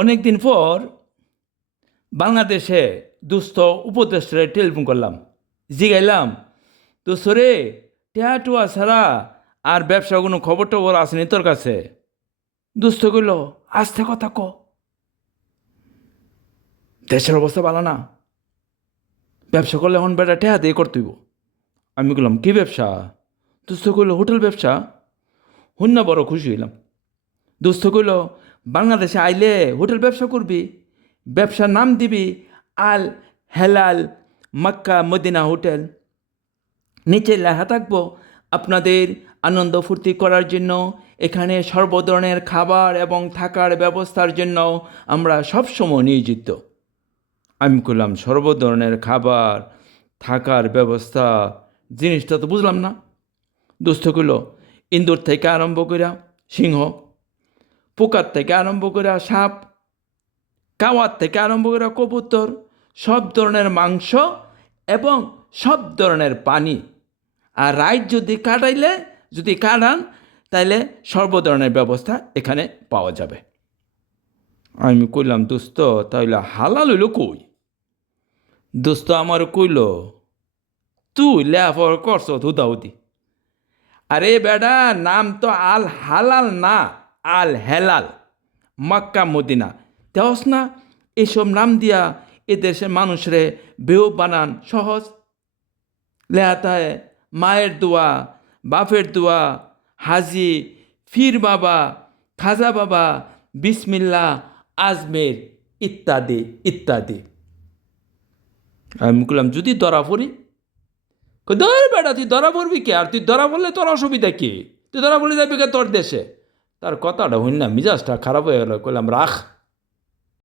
অনেক দিন পর বাংলাদেশে দুস্থ উপদেষ্টারে টেলিফোন করলাম, জিগাইলাম, দোস্ত রে, টেয়া টুয়া ছাড়া আর ব্যবসা কোনো খবর টবর আসেনি তোর কাছে? দুস্থ কইল, আস্তে কথা ক, দেশের অবস্থা ভালো না, ব্যবসা করলে এখন বেটা টেয়া দিয়ে করতেইব। আমি বললাম, কি ব্যবসা? দুস্থ কইল, হোটেল ব্যবসা। হন্য বড় খুশি হইলাম। দোস্ত কইল, বাংলাদেশে আইলে হোটেল ব্যবসা করবি, ব্যবসার নাম দিবি আল হেলাল মক্কা মদিনা হোটেল। নিচে লেখা থাকবো, আপনাদের আনন্দ ফুর্তি করার জন্য এখানে সর্ব ধরনের খাবার এবং থাকার ব্যবস্থার জন্য আমরা সবসময় নিয়োজিত। আমি করলাম, সর্ব ধরনের খাবার থাকার ব্যবস্থা জিনিসটা তো বুঝলাম না। দোস্ত কইল, ইন্দুর থেকে আরম্ভ কইরা সিংহ, পোকার থেকে আরম্ভ করে সাপ, কাওয়ার থেকে আরম্ভ করে কবুতর, সব ধরনের মাংস এবং সব ধরনের পানি। আর রাইড যদি কাটান তাইলে সর্ব ধরনের ব্যবস্থা এখানে পাওয়া যাবে। আমি কইলাম, দোস্ত তাইলে হালাল হইল কই? দোস্ত আমার কইল, তুই লেফর করছ হুদাহুদি। আরে বেডা, নাম তো আল হালাল না, আল হেলাল মক্কা মদিনা। দেওস না, এইসব নাম দিয়া এদেশের মানুষরে বেও বানান সহজ। লেহাতায় মায়ের দোয়া, বাপের দোয়া, হাজি, ফির বাবা, খাজা বাবা, বিসমিল্লা, আজমের ইত্যাদি ইত্যাদি। আমি বললাম, যদি ধরা পড়ি? ধর বেটা, তুই ধরা পড়বি কে? আর তুই ধরা পড়লে তোর অসুবিধা কি? তুই ধরা পড়লে যাবি কে তোর দেশে? তার কথাটা হইন না, মিজাজটা খারাপ হয়ে গেল। কইলাম, রাখ।